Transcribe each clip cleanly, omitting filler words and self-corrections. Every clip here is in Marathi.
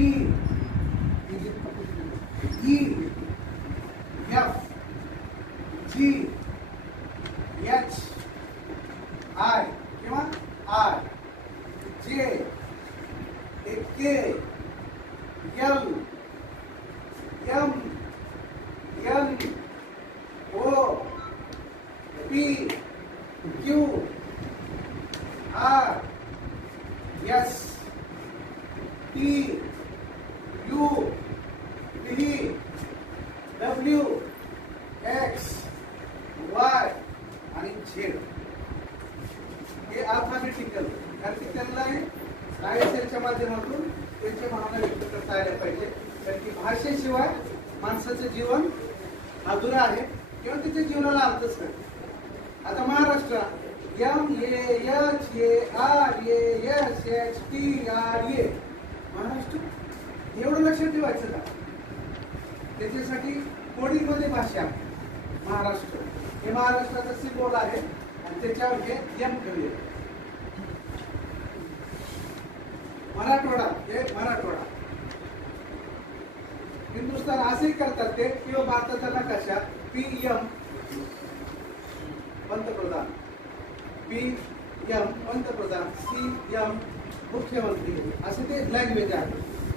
E F G H I किंवा I J K L M N O P Q R S T U V W X Y आणि Z हे अल्फाबेटिकल कारण की त्यांना आयएसएलच्या माध्यमातून त्यांच्या भावना व्यक्त करता आल्या पाहिजे कारण की भाषेशिवाय माणसाचं जीवन अधुरं आहे किंवा त्याच्या जीवनाला अर्थच नाही. आता महाराष्ट्र MAHARASHTRA महाराष्ट्र एवढं लक्षात ठेवायचं का? त्याच्यासाठी कोडिंगमध्ये भाषा महाराष्ट्र हे महाराष्ट्राचा सिम्बॉल आहे आणि त्याच्यावर हे एम ठेवले. मराठवाडा हे मराठवाडा हिंदुस्थान असंही करतात ते किंवा भारताचा नकाशा PM पंतप्रधान PM पंतप्रधान CM मुख्यमंत्री असे ते लँग्वेज आहे.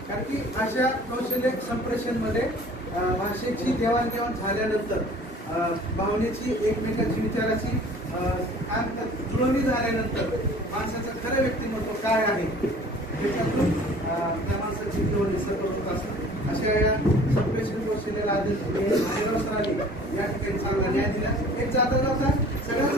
कारण की भाषा कौशल्य संप्रेषण मध्ये भाषेची देवाणघेवाण झाल्यानंतर भावनेची एकमेकांची विचाराची जुळवणी झाल्यानंतर माणसाचं खरं व्यक्तिमत्व काय आहे त्याच्यातून त्या माणसाची जुळवणी सतत होत असते. अशा या संप्रेषण कौशल्याला आधी या ठिकाणी चांगला न्याय दिला. एक जाता जाता सगळ्यात